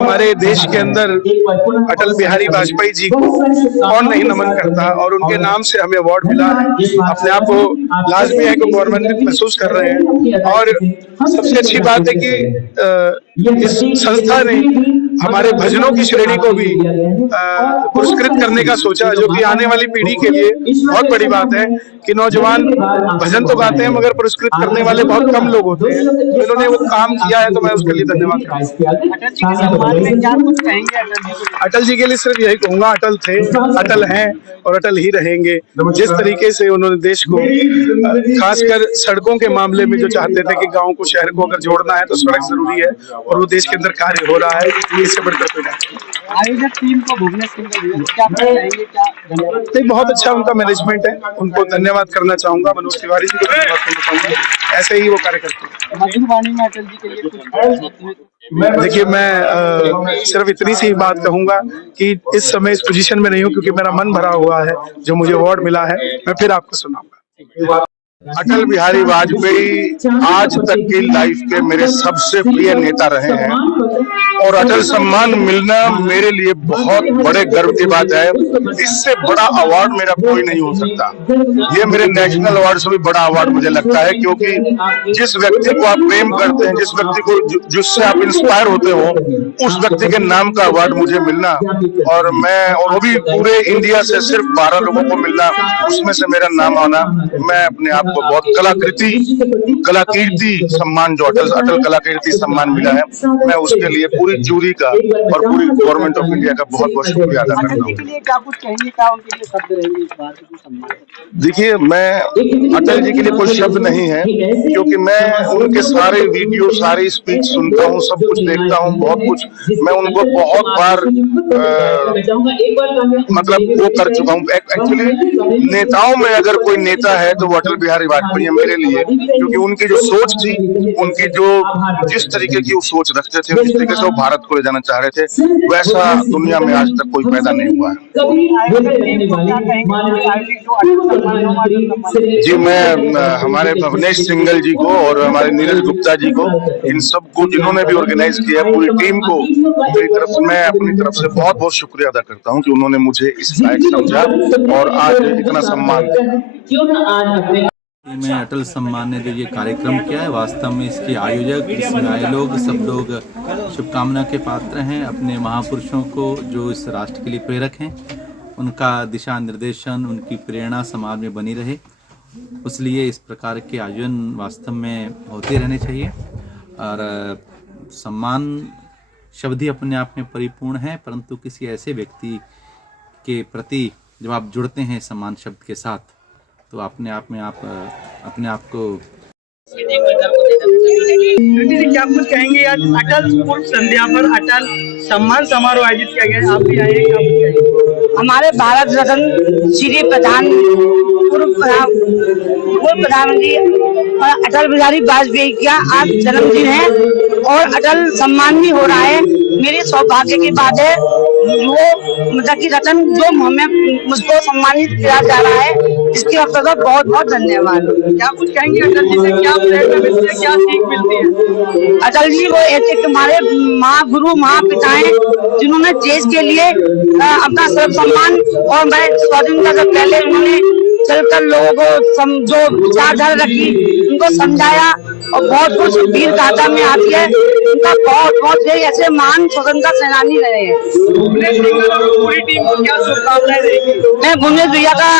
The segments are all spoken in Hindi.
हमारे देश के अंदर अटल बिहारी वाजपेयी जी को कौन नहीं नमन करता, और उनके नाम से हमें अवार्ड मिला है। अपने आप को लाजमी है कि गवर्नमेंट महसूस कर रहे हैं। और सबसे अच्छी बात है कि इस संस्था ने हमारे भजनों की श्रेणी को भी पुरस्कृत करने का सोचा, जो कि आने वाली पीढ़ी के लिए बहुत बड़ी बात है कि नौजवान भजन तो गाते हैं मगर पुरस्कृत करने वाले बहुत कम लोग होते हैं। तो इन्होंने वो काम किया है, तो मैं उसके लिए धन्यवाद करूँगा। अटल जी के लिए सिर्फ यही कहूंगा, अटल थे, अटल हैं और अटल ही रहेंगे। जिस तरीके से उन्होंने देश को खासकर सड़कों के मामले में जो चाहते थे कि गांव को शहर को अगर जोड़ना है तो सड़क जरूरी है, और वो देश के अंदर कार्य हो रहा है। इससे बढ़कर कोई नहीं। आयोजक टीम को क्या बहुत अच्छा उनका मैनेजमेंट है, उनको धन्यवाद करना चाहूंगा। मनोज तिवारी जी को धन्यवाद करना चाहूंगा। ऐसे ही वो कार्य करते हैं। मधुरवाणी में अटल जी के लिए कुछ देखिए, मैं सिर्फ इतनी सी बात कहूंगा कि इस समय इस पोजीशन में नहीं हूं क्योंकि मेरा मन भरा हुआ है जो मुझे अवार्ड मिला है। मैं फिर आपको सुनाऊंगा। अटल बिहारी वाजपेयी आज तक की लाइफ के मेरे सबसे प्रिय नेता रहे हैं, और अटल सम्मान मिलना मेरे लिए बहुत बड़े गर्व की बात है। इससे बड़ा अवार्ड मेरा कोई नहीं हो सकता। ये मेरे नेशनल अवार्ड से भी बड़ा अवार्ड मुझे लगता है, क्योंकि जिस व्यक्ति को आप प्रेम करते हैं, जिस व्यक्ति को जिससे आप इंस्पायर होते हो, उस व्यक्ति के नाम का अवार्ड मुझे मिलना, और वो भी पूरे इंडिया से सिर्फ 12 लोगों को मिलना, उसमें से मेरा नाम आना, मैं अपने आप को बहुत कलाकीर्ति सम्मान जो अटल कलाकीर्ति सम्मान मिला है, मैं उसके लिए पूरी जूरी का और पूरी गवर्नमेंट ऑफ इंडिया का बहुत बहुत शुक्रिया अदा करता हूँ। देखिए, मैं अटल जी के लिए कोई शब्द नहीं है, क्योंकि मैं उनके सारे वीडियो, सारी स्पीच सुनता हूँ, सब कुछ देखता हूँ, बहुत कुछ मैं उनको बहुत बार मतलब वो कर चुका हूँ। एक्चुअली नेताओं में अगर कोई नेता है तो वो अटल बिहारी वाजपेयी है मेरे लिए, क्योंकि उनकी जो सोच थी, उनकी जो जिस तरीके की वो सोच रखते थे, जिस तरीके से वो भारत को ले जाना चाह रहे थे, वैसा दुनिया में आज तक कोई पैदा नहीं हुआ है। जी, मैं हमारे भवनेश सिंगल जी को और हमारे नीरज गुप्ता जी को, इन सबको जिन्होंने भी ऑर्गेनाइज किया, पूरी टीम को मेरी तरफ से, मैं अपनी तरफ से बहुत बहुत शुक्रिया अदा करता हूँ कि उन्होंने मुझे इस लायक समझा और आज इतना सम्मान दिया। मैं अटल सम्मान ने जो ये कार्यक्रम किया है, वास्तव में इसके आयोजक, इसमें आए लोग, सब लोग शुभकामना के पात्र हैं। अपने महापुरुषों को जो इस राष्ट्र के लिए प्रेरक हैं, उनका दिशा निर्देशन, उनकी प्रेरणा समाज में बनी रहे, इसलिए इस प्रकार के आयोजन वास्तव में होते रहने चाहिए। और सम्मान शब्द ही अपने आप में परिपूर्ण है, परंतु किसी ऐसे व्यक्ति के प्रति जब आप जुड़ते हैं सम्मान शब्द के साथ, तो अपने आप में आप अपने आप को। क्या कुछ कहेंगे? आज अटल पूर्व संध्या पर अटल सम्मान समारोह आयोजित किया गया है, आप भी आए? हमारे भारत रत्न श्री पूर्व प्रधानमंत्री अटल बिहारी वाजपेयी का आज जन्मदिन है और अटल सम्मान भी हो रहा है। मेरे सौभाग्य की बात है, वो मतलब कि रतन जो मुझको सम्मानित किया जा रहा है, इसके अवसर पर बहुत बहुत धन्यवाद। क्या कुछ कहेंगे अटल जी से? क्या प्रेरणा मिलती है, क्या सीख मिलती है? अटल जी वो ऐसे हमारे महागुरु महापिता हैं, जिन्होंने देश के लिए अपना सर्व सम्मान और मैं स्वाधीनता से पहले उन्होंने चलकर लोगों को जो विचारधारा रखी, उनको समझाया और बहुत कुछ वीर गाथा में आती है। उनका बहुत बहुत ऐसे महान स्वतंत्रता सेनानी रहे हैं। पूरी टीम को क्या शुभकामनाएं देंगे? मैं भुवनेश भैया का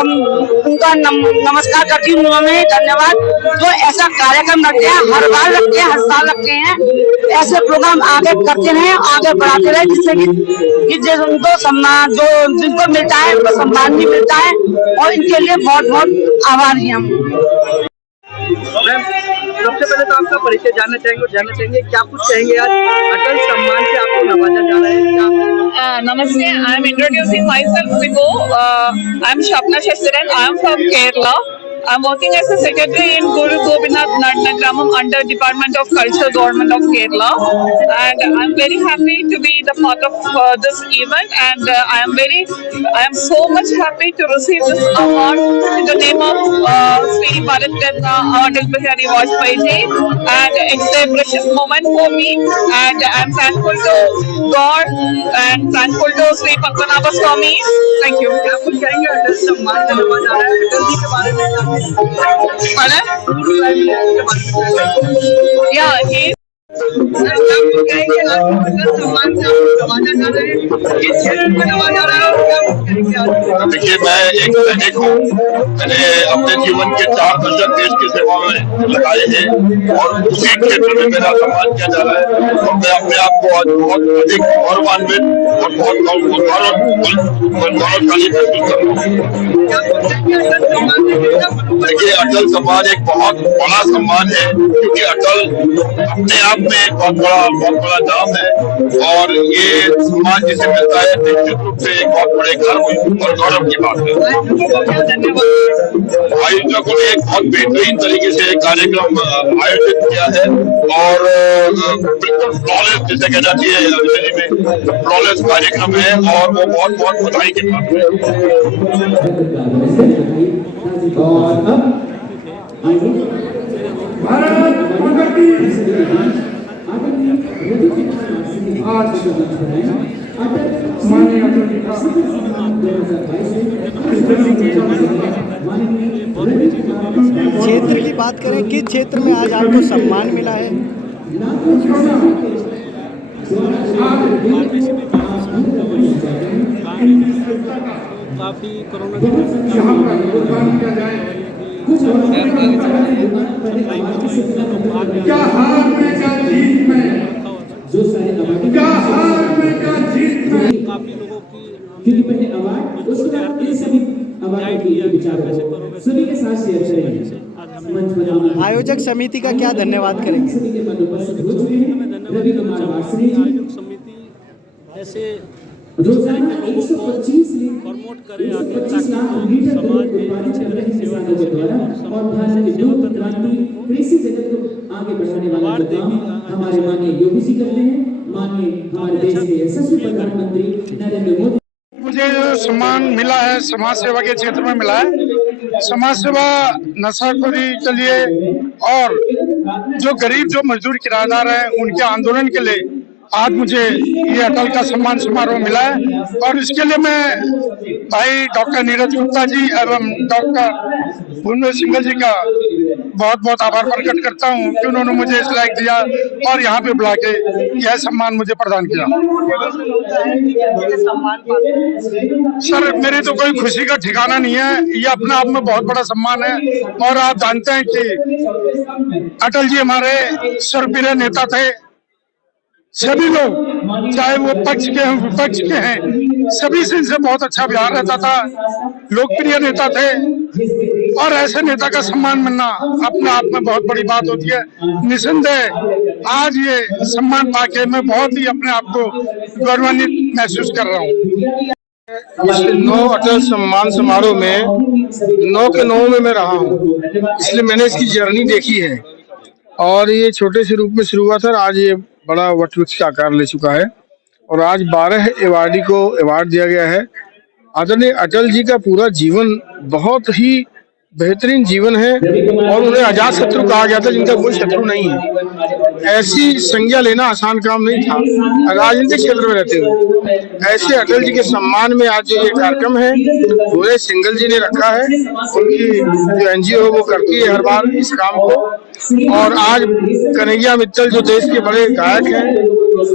उनका नमस्कार करती हूँ, उन्होंने धन्यवाद जो ऐसा कार्यक्रम रखते हैं, हर बार रखते हैं, हर साल रखते हैं। ऐसे प्रोग्राम आगे करते रहे, आगे बढ़ाते रहे, जिससे कि उनको सम्मान जो जिनको मिलता है उनको सम्मान भी मिलता है, और इनके लिए बहुत बहुत आभारी हैं हम। सबसे पहले तो आपका परिचय जानना चाहेंगे क्या कुछ कहेंगे? आज अटल सम्मान से आपको नवाजा जा रहा है। नमस्ते, I am introducing myself बिको। I am Shapna Shasiran, I am from Kerala. I'm working as a secretary in Guru Gobinath Natnagramam under Department of Culture, Government of Kerala, and I'm very happy to be the part of this event. And I am so much happy to receive this award in the name of Sri Bharat Ratna Atal Bihari Vajpayee ji, and it's a precious moment for me. And I'm thankful to God and thankful to Sri Padmanabha Swami. Thank you. क्या कुछ कहेंगे अटल सम्मान से नवाजा रहा है अटल जी के बारे में क्या कहेंगे? Pardon? Yeah, he सर, क्या कुछ कहेंगे आज अटल सम्मान से आपको नवाजा जा रहा है? किस क्षेत्र में नवाजा रहा है और क्या कुछ कहेंगे आज? देखिए, मैं एक सैनिक हूँ। मैंने अपने जीवन के 4 दशक देश की सेवा में लगाए हैं और उसी क्षेत्र में मेरा सम्मान किया जा रहा है। और मैं अपने आप को आज बहुत अधिक गौरवान्वित और बहुत गौरवशाली महसूस कर रहा हूँ। क्या कुछ कहेंगे अटल सम्मान से कितना देखिए, अटल सम्मान एक बहुत बड़ा सम्मान है, क्योंकि अटल अपने आप में एक बहुत बड़ा नाम है और ये सम्मान जिसे मिलता है निश्चित रूप से एक बहुत बड़े गर्व और गौरव की बात है। आयोजकों ने एक बहुत बेहतरीन तरीके से कार्यक्रम आयोजित किया है और बिल्कुल फ्लॉलेस जिसे कहना चाहिए अंग्रेजी में फ्लॉलेस कार्यक्रम है और वो बहुत बधाई के पात्र है। क्षेत्र की बात करें, किस क्षेत्र में आज आपको सम्मान मिला है? काफी कोरोना के काफी लोगों की क्योंकि पहले अवार्ड उसके बाद इन सभी अवार्ड के विचार सभी के साथ शेयर करेंगे। आयोजक समिति का क्या धन्यवाद करेंगे? रवि कुमार वासनी जी आयोजक समिति ऐसे रोजाना 125 प्रमोट करे आगे ताकि समाज में अच्छे तरह की सेवा कर सके और और भारत की दूर क्रांति कृषि जगत को आगे बढ़ाने वाला काम हमारे माननीय योगी जी करते हैं। माननीय हमारे देश के यशस्वी प्रधानमंत्री नरेंद्र मोदी। मुझे जो सम्मान मिला है समाज सेवा के क्षेत्र में मिला है। समाज सेवा नशाखोरी के लिए और जो गरीब जो मजदूर किराएदार हैं उनके आंदोलन के लिए आज मुझे ये अटल का सम्मान समारोह मिला है और इसके लिए मैं भाई डॉक्टर नीरज गुप्ता जी एवं डॉक्टर भुवनेश्वर सिंघल जी का बहुत आभार प्रकट करता हूँ कि उन्होंने मुझे इस लायक दिया और यहाँ पे बुला के यह सम्मान मुझे प्रदान किया। सर, मेरी तो कोई खुशी का ठिकाना नहीं है, ये अपने आप में बहुत बड़ा सम्मान है। और आप जानते हैं कि अटल जी हमारे सर्वप्रिय नेता थे। सभी लोग चाहे वो पक्ष के हैं विपक्ष के हैं सभी से इनसे बहुत अच्छा व्यवहार रहता था, लोकप्रिय नेता थे और ऐसे नेता का सम्मान मिलना अपने आप में बहुत बड़ी बात होती है। निसंदेह आज ये सम्मान पाके मैं बहुत ही अपने आप को गौरवान्वित महसूस कर रहा हूँ। इस 9 अटल सम्मान समारोह में 9 के 9 में मैं रहा हूँ, इसलिए मैंने इसकी जर्नी देखी है और ये छोटे से रूप में शुरू हुआ था, आज ये बड़ा वटवृक्ष का आकार ले चुका है और आज 12 अवार्डी को अवार्ड दिया गया है। आदरणीय अटल जी का पूरा जीवन बहुत ही बेहतरीन जीवन है और उन्हें अजात शत्रु कहा गया था, जिनका कोई शत्रु नहीं है। ऐसी संज्ञा लेना आसान काम नहीं था राजनीतिक क्षेत्र में रहते हुए। ऐसे अटल जी के सम्मान में आज ये कार्यक्रम है भुवनेश्वर सिंघल जी ने रखा है, उनकी जो NGO वो करती है हर बार इस काम को। और आज कन्हैया मित्तल जो देश के बड़े गायक हैं,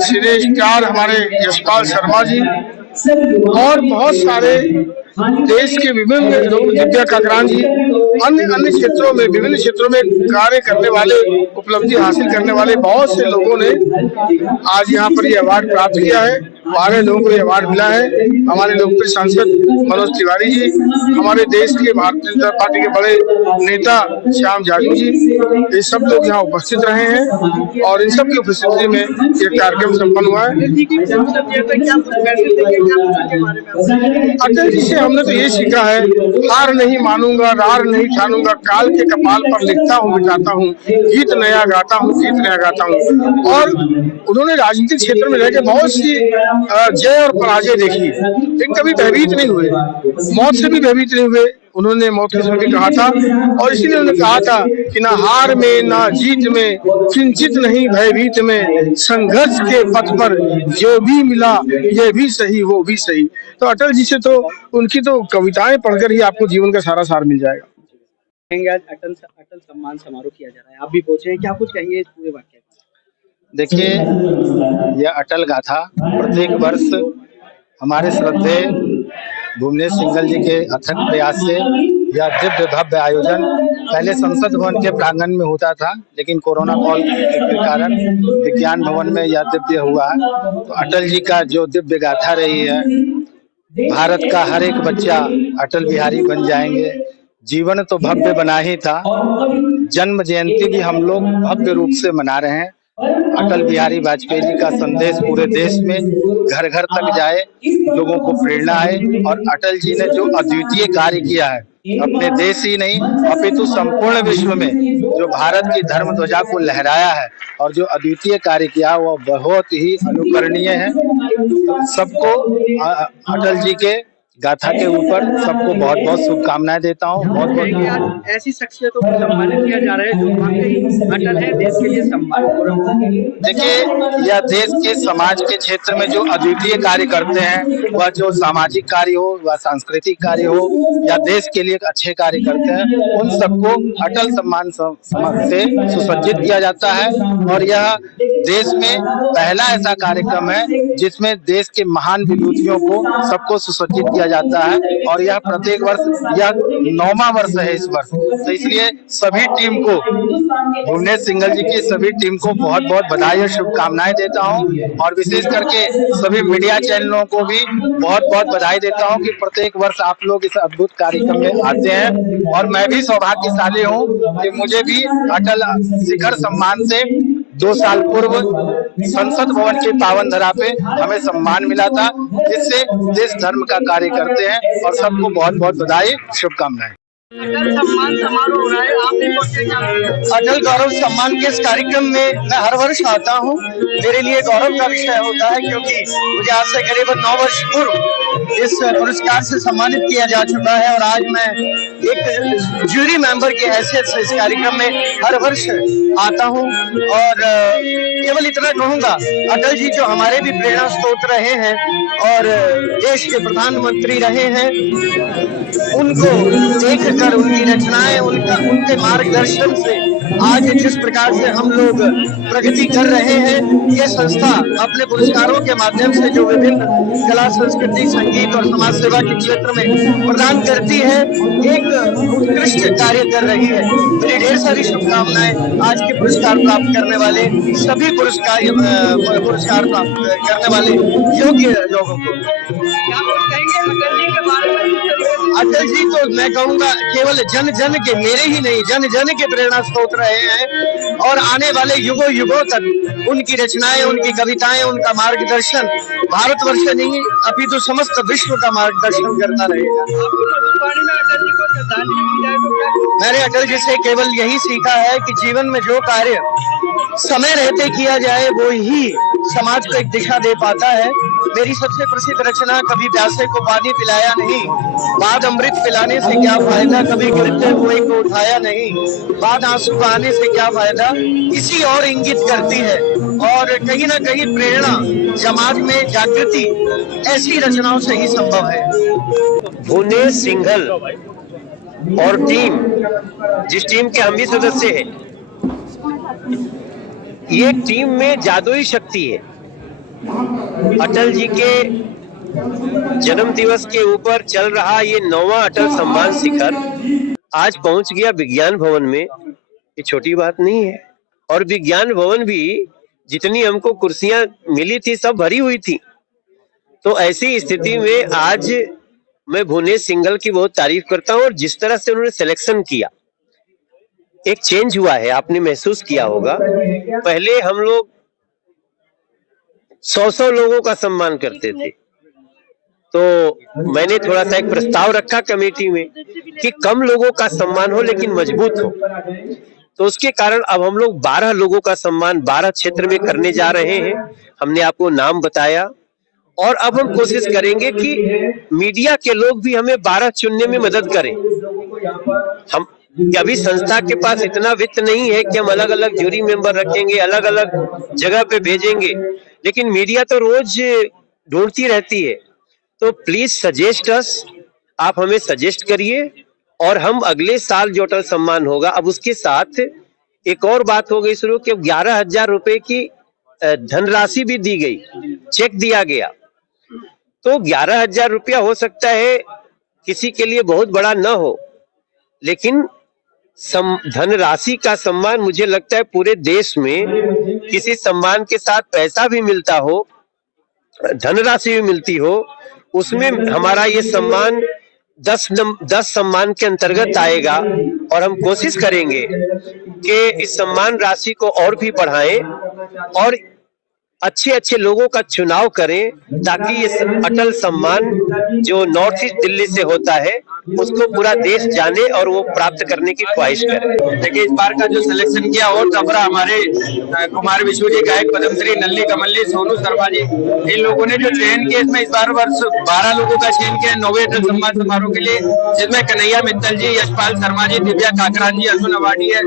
सिनेकार हमारे यशपाल शर्मा जी और बहुत सारे देश के विभिन्न लोग, दिव्या काकरान जी, अन्य क्षेत्रों में विभिन्न क्षेत्रों में कार्य करने वाले, उपलब्धि हासिल करने वाले बहुत से लोगों ने आज यहाँ पर ये अवार्ड प्राप्त किया है। 12 लोगों को ये अवार्ड मिला है। हमारे लोकप्रिय सांसद मनोज तिवारी जी, हमारे देश के भारतीय जनता पार्टी के बड़े नेता श्याम जाजू जी, ये सब लोग यहाँ उपस्थित रहे हैं और इन सब की उपस्थिति में ये कार्यक्रम संपन्न हुआ है। अटल जी से हमने तो ये सीखा है, हार नहीं मानूंगा, रार नहीं ठानूंगा, काल के कपाल पर लिखता हूँ मिटाता हूँ, गीत नया गाता हूँ, गीत नया गाता हूँ। और उन्होंने राजनीतिक क्षेत्र में रहकर बहुत सी जय और पराजय देखी, लेकिन कभी भयभीत नहीं हुए, मौत से भी भयभीत नहीं हुए। उन्होंने मौत के समय भी कहा था और इसीलिए उन्होंने कहा था कि ना हार में ना जीत में, किंचित नहीं भयभीत में, संघर्ष के पथ पर जो भी मिला ये भी सही वो भी सही। तो अटल जी से तो उनकी तो कविताएं पढ़कर ही आपको जीवन का सारा सार मिल जाएगा। आज अटल सम्मान समारोह किया जा रहा है, आप भी पहुंचे हैं, क्या कुछ कहेंगे इस पूरे वाक्य? देखिए, यह अटल गाथा प्रत्येक वर्ष हमारे श्रद्धेय भुवनेश सिंघल जी के अथक प्रयास से यह दिव्य भव्य आयोजन पहले संसद भवन के प्रांगण में होता था, लेकिन कोरोना काल के कारण विज्ञान भवन में यह दिव्य हुआ। तो अटल जी का जो दिव्य गाथा रही है, भारत का हर एक बच्चा अटल बिहारी बन जाएंगे, जीवन तो भव्य बना ही था, जन्म जयंती भी हम लोग भव्य रूप से मना रहे हैं। अटल बिहारी वाजपेयी जी का संदेश पूरे देश में घर घर तक जाए, लोगों को प्रेरणा आए और अटल जी ने जो अद्वितीय कार्य किया है, अपने देश ही नहीं अपितु संपूर्ण विश्व में जो भारत की धर्म ध्वजा को लहराया है और जो अद्वितीय कार्य किया वो बहुत ही अनुकरणीय है। सबको अटल जी के गाथा के ऊपर सबको बहुत बहुत शुभकामनाएं देता हूँ। बहुत बहुत ऐसी शख्सियतों को सम्मानित किया जा रहा है जो वाकई अटल है, देश के लिए सम्मान। देखिए, यह देश के समाज के क्षेत्र में जो अद्वितीय कार्य करते हैं, वह जो सामाजिक कार्य हो, वह सांस्कृतिक कार्य हो या देश के लिए अच्छे कार्य करते हैं, उन सबको अटल सम्मान से सुसज्जित किया जाता है। और यह देश में पहला ऐसा कार्यक्रम है जिसमें देश के महान विभूतियों को सबको सुसज्जित किया जाता है और यह प्रत्येक वर्ष, यह 9वां वर्ष है इस वर्ष। तो इसलिए सभी टीम को, भुवनेश सिंघल जी की सभी टीम को बहुत बहुत बधाई और शुभकामनाएं देता हूं और विशेष करके सभी मीडिया चैनलों को भी बहुत बहुत बधाई देता हूं कि प्रत्येक वर्ष आप लोग इस अद्भुत कार्यक्रम में आते हैं। और मैं भी सौभाग्यशाली हूं कि मुझे भी अटल शिखर सम्मान से 2 साल पूर्व संसद भवन की पावन धरा पे हमें सम्मान मिला था, जिससे देश धर्म का कार्य करते हैं और सबको बहुत बहुत बधाई, शुभकामनाएं। अटल सम्मान समारोह हो रहा है, आप भी पहुंचे? अटल गौरव सम्मान के इस कार्यक्रम में मैं हर वर्ष आता हूँ। मेरे लिए गौरव का विषय होता है क्योंकि मुझे आज से करीबन 9 वर्ष पूर्व इस पुरस्कार से सम्मानित किया जा चुका है और आज मैं एक जूरी मेंबर की हैसियत से इस कार्यक्रम में हर वर्ष आता हूँ। और केवल इतना कहूँगा, अटल जी जो हमारे भी प्रेरणा स्रोत रहे हैं और देश के प्रधानमंत्री रहे हैं, उनको देखकर उनकी रचनाएं, उनके मार्गदर्शन से आज जिस प्रकार से हम लोग प्रगति कर रहे हैं, ये संस्था अपने पुरस्कारों के माध्यम से जो विभिन्न कला, संस्कृति, संगीत और समाज सेवा के क्षेत्र में प्रदान करती है, एक उत्कृष्ट कार्य कर रही है। मेरी ढेर सारी शुभकामनाएं आज के पुरस्कार प्राप्त करने वाले सभी पुरस्कार प्राप्त करने वाले योग्य लोगों को। अटल जी तो मैं कहूँगा केवल जन जन के, मेरे ही नहीं, जन जन के प्रेरणा स्रोत रहे हैं और आने वाले युगों युगों तक उनकी रचनाएं, उनकी कविताएं, उनका मार्गदर्शन भारतवर्ष नहीं अपितु समस्त विश्व का मार्गदर्शन करता रहेगा। मैंने अटल जी से केवल यही सीखा है कि जीवन में जो कार्य समय रहते किया जाए वो ही समाज को एक दिशा दे पाता है। मेरी सबसे प्रसिद्ध रचना कभी प्यासे को पानी पिलाया नहीं, बाद अमृत पिलाने से क्या फायदा, कभी गिरते हुए को उठाया नहीं, बाद आंसू बहाने से क्या फायदा, इसी और इंगित करती है। और कहीं ना कहीं प्रेरणा, समाज में जागृति ऐसी रचनाओं से ही संभव है। भुवनेश सिंघल और टीम, जिस टीम के हम भी सदस्य हैं, ये टीम में जादुई शक्ति है। अटल जी के जन्म दिवस के ऊपर चल रहा ये 9वां अटल सम्मान शिखर आज पहुंच गया विज्ञान भवन में। ये छोटी बात नहीं है। और विज्ञान भवन भी जितनी हमको कुर्सियां मिली थी सब भरी हुई थी। तो ऐसी स्थिति में आज मैं भुवनेश सिंघल की बहुत तारीफ करता हूं, और जिस तरह से उन्होंने सिलेक्शन किया, एक चेंज हुआ है, आपने महसूस किया होगा। पहले हम लोग 100 लोगों का सम्मान करते थे, तो मैंने थोड़ा सा एक प्रस्ताव रखा कमेटी में कि कम लोगों का सम्मान हो लेकिन मजबूत हो। तो उसके कारण अब हम लोग 12 लोगों का सम्मान 12 क्षेत्र में करने जा रहे हैं। हमने आपको नाम बताया, और अब हम कोशिश करेंगे कि मीडिया के लोग भी हमें 12 चुनने में मदद करें। हम अभी संस्था के पास इतना वित्त नहीं है कि हम अलग अलग जूरी मेंबर रखेंगे, अलग अलग जगह पे भेजेंगे, लेकिन मीडिया तो रोज ढूंढती रहती है। तो प्लीज सजेस्ट अस, आप हमें सजेस्ट करिए, और हम अगले साल जो अटल सम्मान होगा, अब उसके साथ एक और बात हो गई शुरू कि 11,000 रुपए की धनराशि भी दी गई, चेक दिया गया। तो 11,000 रुपया हो सकता है किसी के लिए बहुत बड़ा न हो, लेकिन धनराशि का सम्मान, मुझे लगता है पूरे देश में किसी सम्मान के साथ पैसा भी मिलता हो, धनराशि भी मिलती हो, उसमें हमारा ये सम्मान 10 सम्मान के अंतर्गत आएगा। और हम कोशिश करेंगे कि इस सम्मान राशि को और भी बढ़ाएं और अच्छे अच्छे लोगों का चुनाव करें, ताकि ये अटल सम्मान जो नॉर्थ ईस्ट दिल्ली से होता है उसको पूरा देश जाने और वो प्राप्त करने की ख्वाहिश करे। देखिए, इस बार का जो सिलेक्शन किया और टपरा हमारे कुमार विशु जी, गायक पद्मश्री नल्ली कमल्ली, सोनू शर्मा जी, इन लोगों ने जो चयन किया, इसमें इस बार वर्ष 12 लोगों का चयन किया 9वें अटल सम्मान समारोह के लिए, जिसमें कन्हैया मित्तल जी, यशपाल शर्मा जी, दिव्या काकरान जी, अर्जुन अवार्डी है,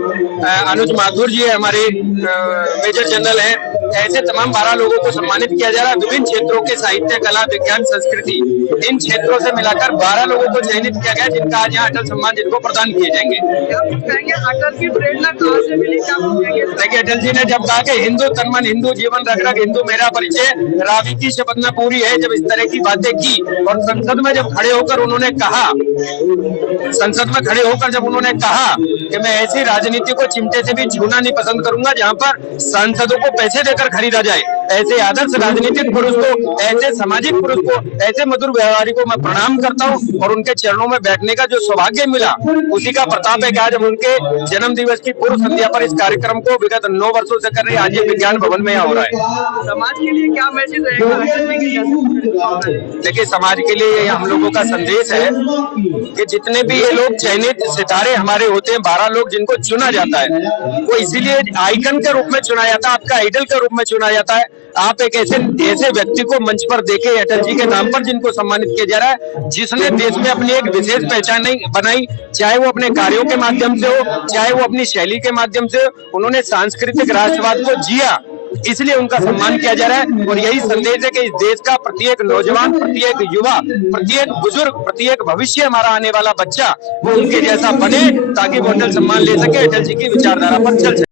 अनुज माथुर जी है, हमारे मेजर जनरल है। ऐसे तमाम 12 लोगों को सम्मानित किया जा रहा है। विभिन्न क्षेत्रों के साहित्य, कला, विज्ञान, संस्कृति, इन क्षेत्रों से मिलाकर 12 लोगों को चयनित किया गया, जिनका आज यहाँ अटल सम्मान जिनको प्रदान किए जाएंगे। अटल की प्रेरणा कहाँ से मिली, क्या कहेंगे? देखिए, अटल जी ने जब कहा कि हिंदू तन मन, हिंदू जीवन रग रग, हिंदू मेरा परिचय, रावी की शपथ में पूरी है, जब इस तरह की बातें की और संसद में जब खड़े होकर उन्होंने कहा, जब उन्होंने कहा कि मैं ऐसी राजनीति को चिमटे से भी छूना नहीं पसंद करूंगा जहां पर सांसदों को पैसे देकर खरीदा जाए, ऐसे आदर्श राजनीतिक पुरुष को, ऐसे सामाजिक पुरुष को, ऐसे मधुर व्यवहारी को मैं प्रणाम करता हूं, और उनके चरणों में बैठने का जो सौभाग्य मिला, उसी का प्रताप है कि आज हम उनके जन्म दिवस की पूर्व संध्या पर इस कार्यक्रम को विगत 9 वर्षों से कर रहे हैं। आज ये विज्ञान भवन में यहाँ हो रहा है। समाज के लिए क्या मैसेज रहेगा? देखिए, समाज के लिए हम लोगों का संदेश है कि जितने भी ये लोग चयनित सितारे हमारे होते हैं, 12 लोग जिनको चुना जाता है, वो इसीलिए आइकन के रूप में चुना जाता है, आपका आइडल के रूप में चुना जाता है। आप एक ऐसे व्यक्ति को मंच पर देखे, अटल जी के नाम पर जिनको सम्मानित किया जा रहा है, जिसने देश में अपनी एक विशेष पहचान बनाई, चाहे वो अपने कार्यों के माध्यम से हो, चाहे वो अपनी शैली के माध्यम से, उन्होंने सांस्कृतिक राष्ट्रवाद को जिया, इसलिए उनका सम्मान किया जा रहा है। और यही संदेश है कि इस देश का प्रत्येक नौजवान, प्रत्येक युवा, प्रत्येक बुजुर्ग, प्रत्येक भविष्य हमारा आने वाला बच्चा वो उनके जैसा बने, ताकि वो अटल सम्मान ले सके, अटल जी की विचारधारा पर चल सके।